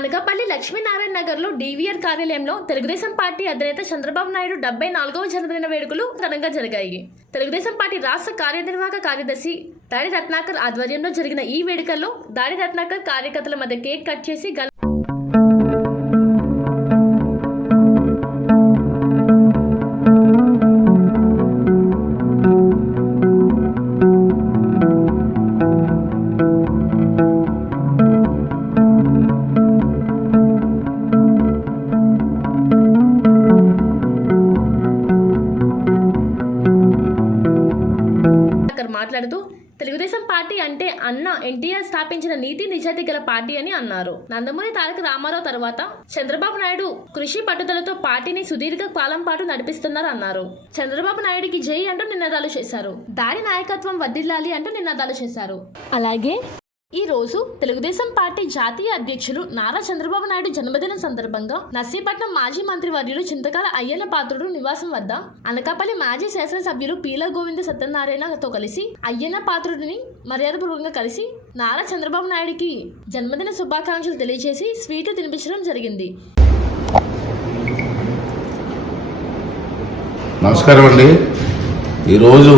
అనకాపల్లి లక్ష్మీనారాయణ నగర్లో డివిఆర్ కార్యాలయంలో తెలుగుదేశం పార్టీ అధినేత చంద్రబాబు నాయుడు డెబ్బై నాలుగవ జన్మదిన వేడుకలు ఘనంగా జరిగాయి. తెలుగుదేశం పార్టీ రాష్ట్ర కార్యనిర్వాహక కార్యదర్శి దాడి రత్నాకర్ ఆధ్వర్యంలో జరిగిన ఈ వేడుకల్లో దాడి రత్నాకర్ కార్యకర్తల మధ్య కేక్ కట్ చేసి గల మాట్లాడుతూ తెలుగుదేశం పార్టీ అంటే అన్న ఎన్టీఆర్ స్థాపించిన నీతి నిజాయితీ గల పార్టీ అని అన్నారు. నందమూరి తారక రామారావు తర్వాత చంద్రబాబు నాయుడు కృషి పట్టుదలతో పార్టీని సుదీర్ఘ కాలం పాటు నడిపిస్తున్నారు అన్నారు. చంద్రబాబు నాయుడికి జై అంటూ నినాదాలు చేశారు. దాడి నాయకత్వం వదిలాలి అంటూ నినాదాలు చేశారు. అలాగే ఈ రోజు తెలుగుదేశం పార్టీ జాతీయ అధ్యక్షులు నారా చంద్రబాబు నాయుడు జన్మదిన సందర్భంగా నర్సీపట్నం మాజీ మంత్రి వర్యులు చింతకాల అయ్యన్న పాత్రుడు నివాసం వద్ద అనకాపల్లి మాజీ శాసనసభ్యులు పీల గోవింద సత్యనారాయణతో కలిసి అయ్యన్న పాత్రుడిని మర్యాదపూర్వకంగా కలిసి నారా చంద్రబాబు నాయుడికి జన్మదిన శుభాకాంక్షలు తెలియజేసి స్వీట్లు తినిపించడం జరిగింది. నమస్కారం అండి ఈరోజు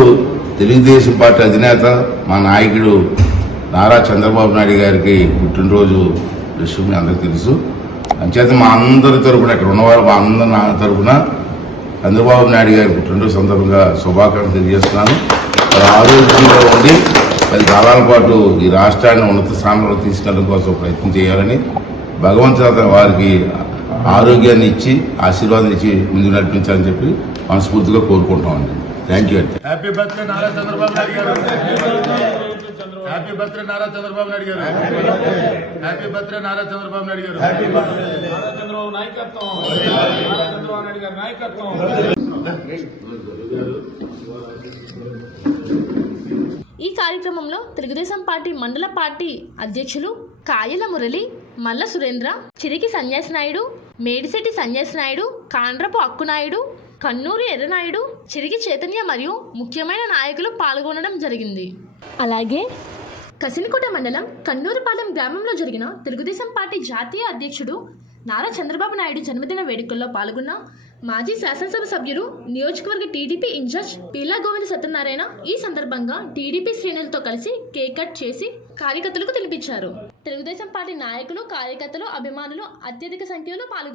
తెలుగుదేశం పార్టీ అధినేత మా నాయకుడు నారా చంద్రబాబు నాయుడు గారికి పుట్టినరోజు విషయం మీ అందరికీ తెలుసు. అంచేత మా అందరి తరపున ఇక్కడ ఉన్నవారు మా అందరి నా తరపున చంద్రబాబు నాయుడు గారి పుట్టినరోజు సందర్భంగా శుభాకాంక్షలు తెలియజేస్తున్నాను. ఆరోగ్యంగా ఉండి పది కాలాల పాటు ఈ రాష్ట్రాన్ని ఉన్నత స్థానంలో తీసుకెళ్ళడం కోసం ప్రయత్నం చేయాలని భగవంతుడు వారికి ఆరోగ్యాన్ని ఇచ్చి ఆశీర్వాదం ఇచ్చి ముందుకు నడిపించాలని చెప్పి మనస్ఫూర్తిగా కోరుకుంటామండి థ్యాంక్ యూ అండి happy birthday Nara Chandrababu Naidu garu. Happy birthday Nara Chandrababu Naidu garu. Happy birthday Nara Chandrababu Naidu garu. Nara Chandrababu నాయకత్వం నారా చంద్రబాబు నాయుడు గారి నాయకత్వం ఈ కార్యక్రమంలో తెలుగుదేశం పార్టీ మండల పార్టీ అధ్యక్షులు కాయల మురళి మల్ల సురేంద్ర చిరికి సన్యాసి నాయుడు మేడిశెట్టి సన్యాసి నాయుడు కాండ్రపు అక్కునాయుడు కన్నూరు ఎర్రనాయుడు చిరికి చైతన్య మరియు ముఖ్యమైన నాయకులు పాల్గొనడం జరిగింది. అలాగే కసినకోట మండలం కన్నూరుపాలెం గ్రామంలో జరిగిన తెలుగుదేశం పార్టీ జాతీయ అధ్యక్షుడు నారా చంద్రబాబు నాయుడు జన్మదిన వేడుకల్లో పాల్గొన్న మాజీ శాసనసభ సభ్యులు నియోజకవర్గ TDP in charge Peela Govinda Satyanarayana ఈ సందర్భంగా టీడీపీ శ్రేణులతో కలిసి కేక్ కట్ చేసి కార్యకర్తలకు తెలిపించారు తెలుగుదేశం పార్టీ నాయకులు కార్యకర్తలు అభిమానులు అత్యధిక సంఖ్యలో పాల్గొన్నారు